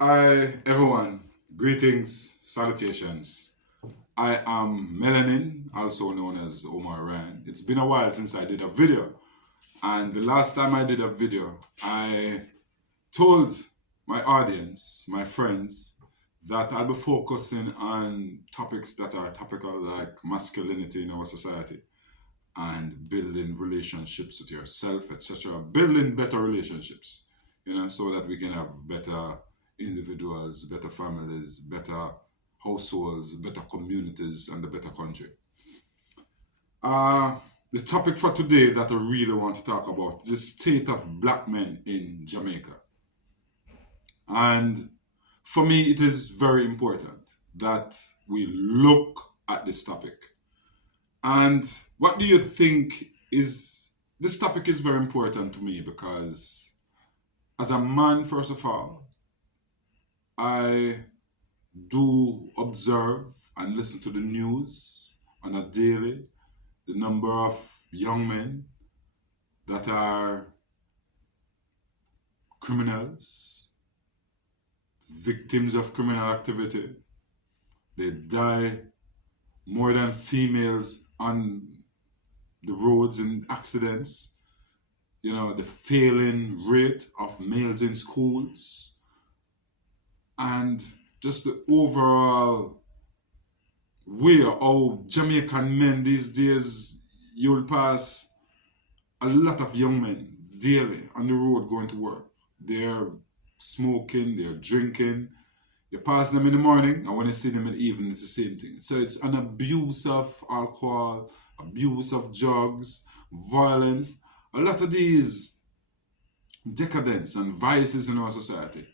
Hi, everyone. Greetings, salutations. I am Melanin, also known as Omar Ryan. It's been a while since I did a video, and the last time I did a video, I told my audience, my friends, that I'll be focusing on topics that are topical like masculinity in our society and building relationships with yourself, etc. Building better relationships, so that we can have better individuals, better families, better households, better communities, and a better country. Uh, the topic for today that I really want to talk about is the state of black men in Jamaica. And for me, it is very important that we look at this topic. And what do you think is this topic is very important to me because as a man, first of all, I do observe and listen to the news on a daily, the number of young men that are criminals, victims of criminal activity. They die more than females on the roads in accidents. The failing rate of males in schools, and just the overall way how Jamaican men these days, you'll pass a lot of young men daily on the road going to work. They're smoking, they're drinking. You pass them in the morning, and when you see them in the evening, it's the same thing. So it's an abuse of alcohol, abuse of drugs, violence. A lot of these decadence and vices in our society.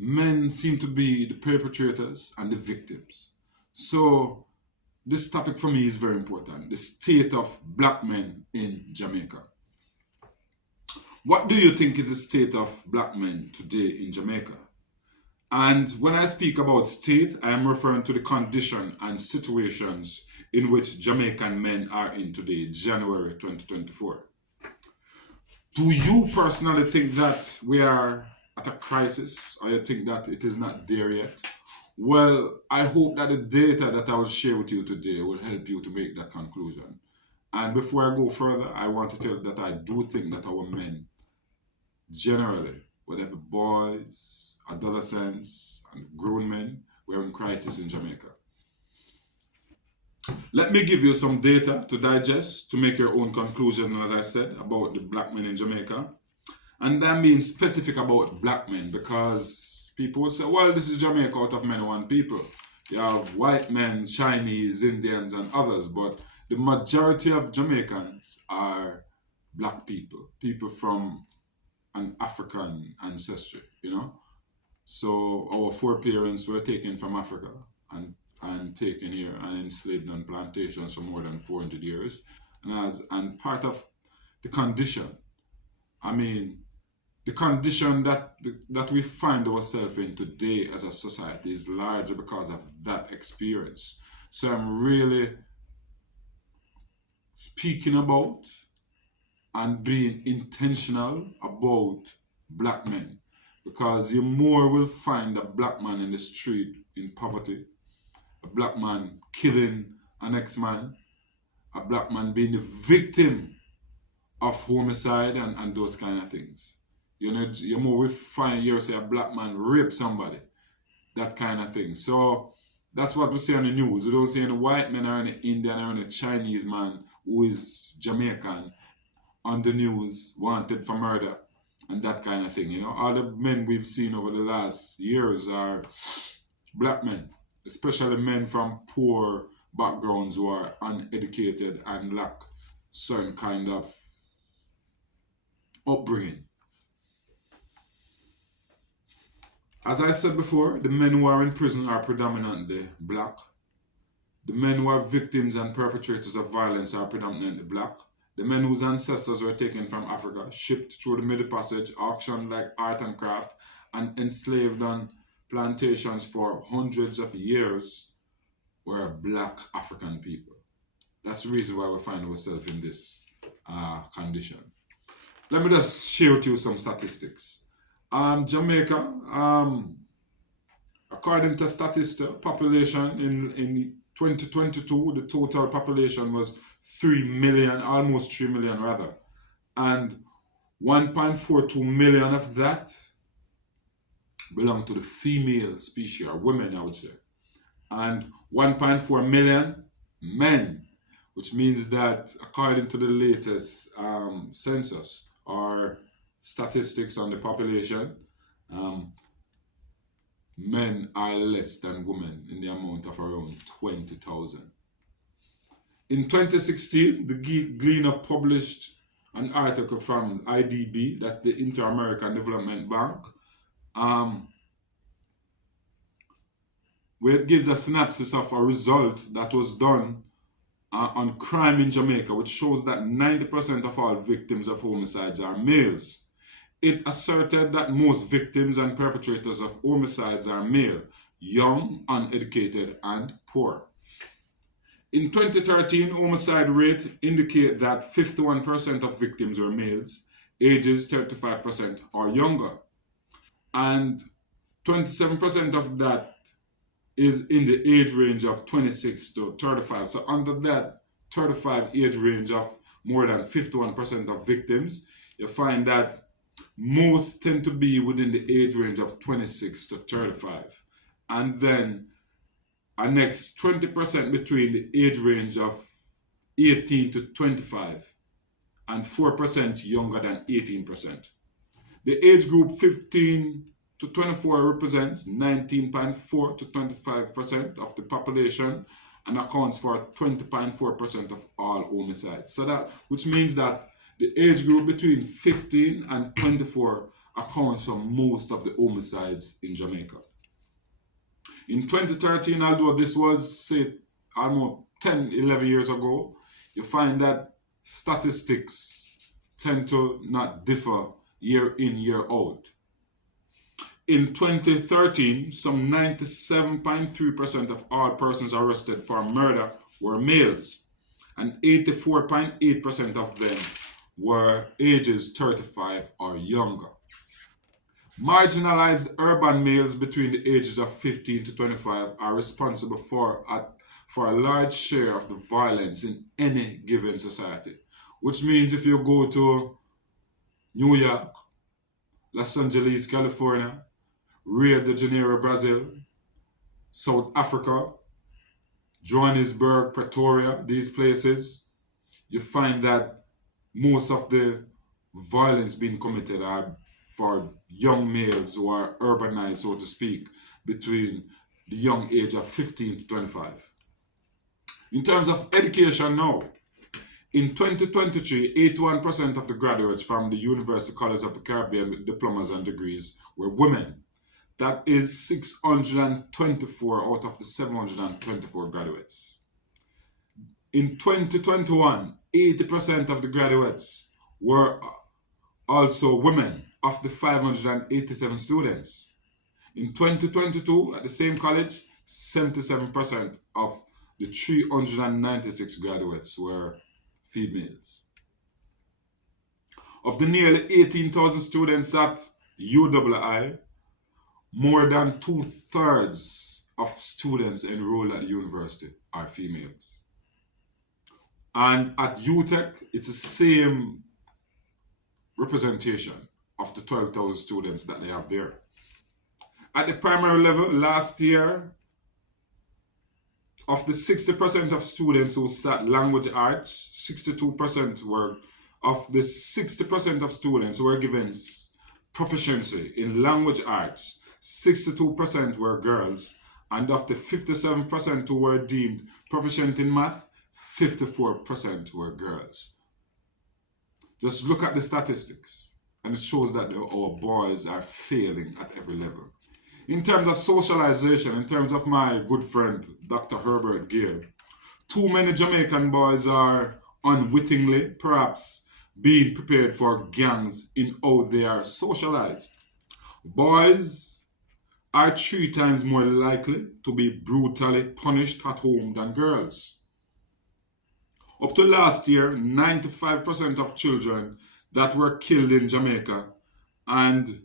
Men seem to be the perpetrators and the victims. So this topic for me is very important. The state of black men in Jamaica. What do you think is the state of black men today in Jamaica? And when I speak about state, I am referring to the condition and situations in which Jamaican men are in today, January 2024. Do you personally think that we are at a crisis, or you think that it is not there yet? Well, I hope that the data that I will share with you today will help you to make that conclusion. And before I go further, I want to tell you that I do think that our men, generally, whether it be boys, adolescents, and grown men, we're in crisis in Jamaica. Let me give you some data to digest to make your own conclusion, as I said, about the black men in Jamaica. And that means specific about black men because people will say, well, this is Jamaica out of many one people. You have white men, Chinese, Indians, and others, but the majority of Jamaicans are black people, people from an African ancestry. So our foreparents were taken from Africa and taken here and enslaved on plantations for more than 400 years. And part of the condition, I mean, the condition that we find ourselves in today as a society is largely because of that experience. So I'm really speaking about and being intentional about black men because you more will find a black man in the street in poverty, a black man killing an ex-man, a black man being the victim of homicide and those kind of things. You more will find you say a black man rape somebody, that kind of thing. So that's what we see on the news. We don't see any white man or any Indian or any Chinese man who is Jamaican on the news wanted for murder and that kind of thing. All the men we've seen over the last years are black men, especially men from poor backgrounds who are uneducated and lack certain kind of upbringing. As I said before, the men who are in prison are predominantly black. The men who are victims and perpetrators of violence are predominantly black. The men whose ancestors were taken from Africa, shipped through the Middle Passage, auctioned like art and craft, and enslaved on plantations for hundreds of years were black African people. That's the reason why we find ourselves in this condition. Let me just share with you some statistics. Jamaica, According to Statista, population in 2022, the total population was 3 million, almost 3 million rather. And 1.42 million of that belong to the female species, or women, I would say. And 1.4 million men, which means that according to the latest census or statistics on the population, um, men are less than women in the amount of around 20,000. In 2016, the Gleaner published an article from IDB, that's the Inter-American Development Bank, um, where it gives a synopsis of a result that was done on crime in Jamaica, which shows that 90% of all victims of homicides are males. It asserted that most victims and perpetrators of homicides are male, young, uneducated, and poor. In 2013, homicide rate indicate that 51% of victims were males, ages 35% or younger, and 27% of that is in the age range of 26 to 35. So under that 35 age range of more than 51% of victims, you find that most tend to be within the age range of 26 to 35. And then a next 20% between the age range of 18 to 25 and 4% younger than 18%. The age group 15 to 24 represents 19.4 to 25% of the population and accounts for 20.4% of all homicides. So that, which means that the age group between 15 and 24 accounts for most of the homicides in Jamaica. In 2013, although this was, say, almost 10, 11 years ago, you find that statistics tend to not differ year in, year out. In 2013, some 97.3% of all persons arrested for murder were males, and 84.8% of them were ages 35 or younger. Marginalized urban males between the ages of 15 to 25 are responsible for a large share of the violence in any given society. Which means if you go to New York, Los Angeles, California, Rio de Janeiro, Brazil, South Africa, Johannesburg, Pretoria, these places, you find that most of the violence being committed are for young males who are urbanized, so to speak, between the young age of 15 to 25. In terms of education now, in 2023, 81% of the graduates from the University College of the Caribbean with diplomas and degrees were women. That is 624 out of the 724 graduates. In 2021, 80% of the graduates were also women of the 587 students. In 2022, at the same college, 77% of the 396 graduates were females. Of the nearly 18,000 students at UII, more than two-thirds of students enrolled at the university are females. And at UTech, it's the same representation of the 12,000 students that they have there. At the primary level, last year, of the 60% of students who sat language arts, 62% were, of the 60% of students who were given proficiency in language arts, 62% were girls, and of the 57% who were deemed proficient in math, 54% were girls. Just look at the statistics, and it shows that our boys are failing at every level. In terms of socialization, in terms of my good friend, Dr. Herbert Gale, too many Jamaican boys are unwittingly, perhaps, being prepared for gangs in how they are socialized. Boys are 3 times more likely to be brutally punished at home than girls. Up to last year, 95% of children that were killed in Jamaica and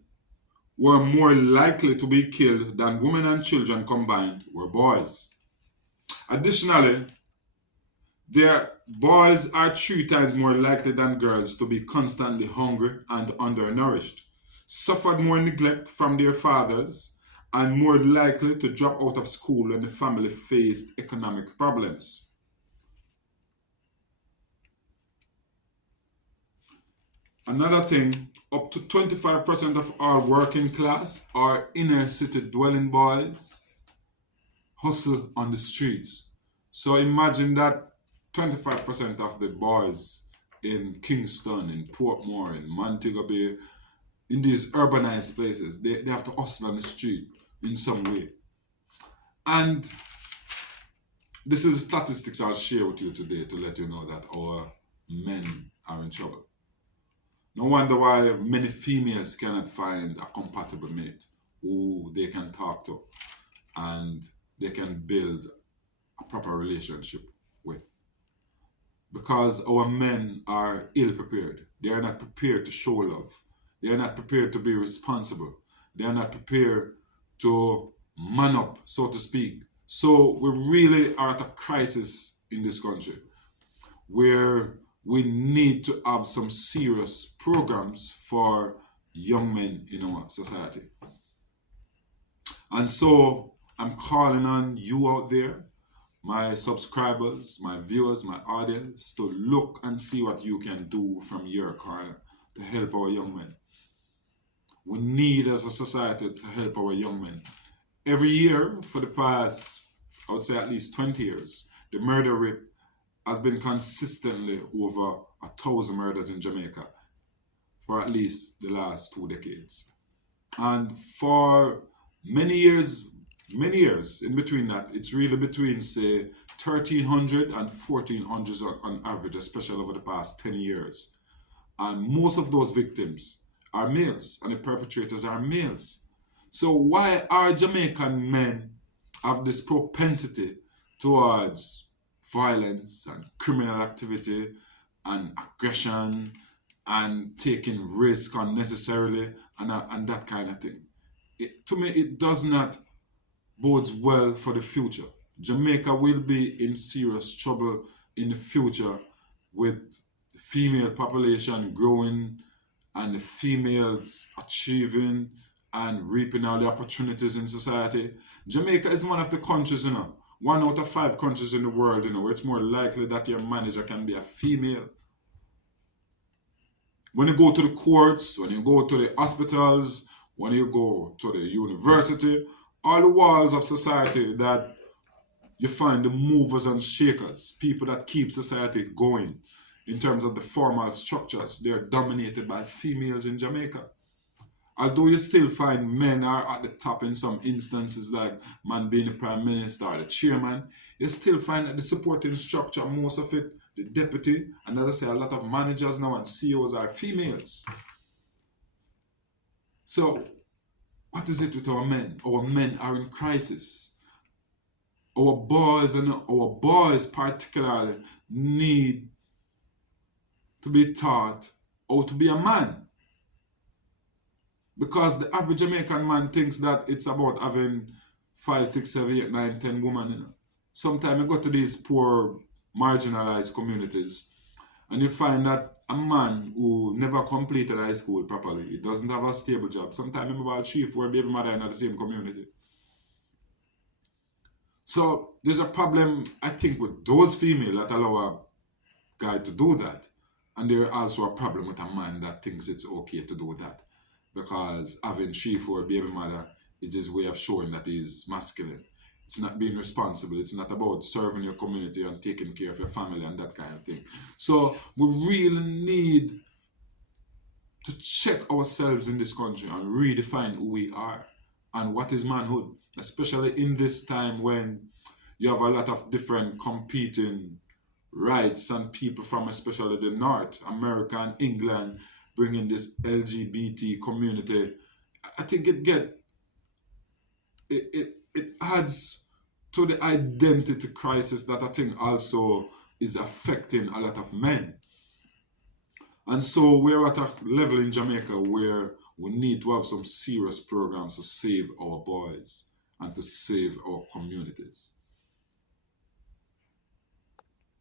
were more likely to be killed than women and children combined were boys. Additionally, their boys are 3 times more likely than girls to be constantly hungry and undernourished, suffered more neglect from their fathers, and more likely to drop out of school when the family faced economic problems. Another thing, up to 25% of all working class or inner city dwelling boys hustle on the streets. So imagine that 25% of the boys in Kingston, in Portmore, in Montego Bay, in these urbanized places, they have to hustle on the street in some way. And this is statistics I'll share with you today to let you know that our men are in trouble. No wonder why many females cannot find a compatible mate who they can talk to and they can build a proper relationship with. Because our men are ill prepared. They are not prepared to show love. They are not prepared to be responsible. They are not prepared to man up, so to speak. So we really are at a crisis in this country where we need to have some serious programs for young men in our society. And so I'm calling on you out there, my subscribers, my viewers, my audience, to look and see what you can do from your corner to help our young men. We need, as a society, to help our young men. Every year for the past, I would say at least 20 years, the murder rate has been consistently over 1,000 murders in Jamaica for at least the last 2 decades. And for many years in between that, it's really between, say, 1,300 and 1,400 on average, especially over the past 10 years. And most of those victims are males, and the perpetrators are males. So why are Jamaican men have this propensity towards violence and criminal activity and aggression and taking risk unnecessarily and that kind of thing? To me, it does not bodes well for the future. Jamaica will be in serious trouble in the future with the female population growing and the females achieving and reaping all the opportunities in society. Jamaica is one of the countries, 1 out of 5 countries in the world, where it's more likely that your manager can be a female. When you go to the courts, when you go to the hospitals, when you go to the university, all the walls of society that you find the movers and shakers, people that keep society going in terms of the formal structures, they're dominated by females in Jamaica. Although you still find men are at the top in some instances, like man being the prime minister or the chairman, you still find that the supporting structure, most of it, the deputy, and as I say, a lot of managers now and CEOs are females. So, what is it with our men? Our men are in crisis. Our boys particularly need to be taught how to be a man. Because the average Jamaican man thinks that it's about having 5, 6, 7, 8, 9, 10 women. Sometimes you go to these poor, marginalized communities and you find that a man who never completed high school properly, he doesn't have a stable job. Sometimes he have a 3, 4 baby mother in the same community. So there's a problem, I think, with those females that allow a guy to do that. And there's also a problem with a man that thinks it's okay to do that. Because having 3, 4 baby mother is his way of showing that he's masculine. It's not being responsible. It's not about serving your community and taking care of your family and that kind of thing. So we really need to check ourselves in this country and redefine who we are and what is manhood, especially in this time when you have a lot of different competing rights and people from especially the North, America and England, bringing this LGBT community. I think it adds to the identity crisis that I think also is affecting a lot of men. And so we're at a level in Jamaica where We need to have some serious programs to save our boys and to save our communities.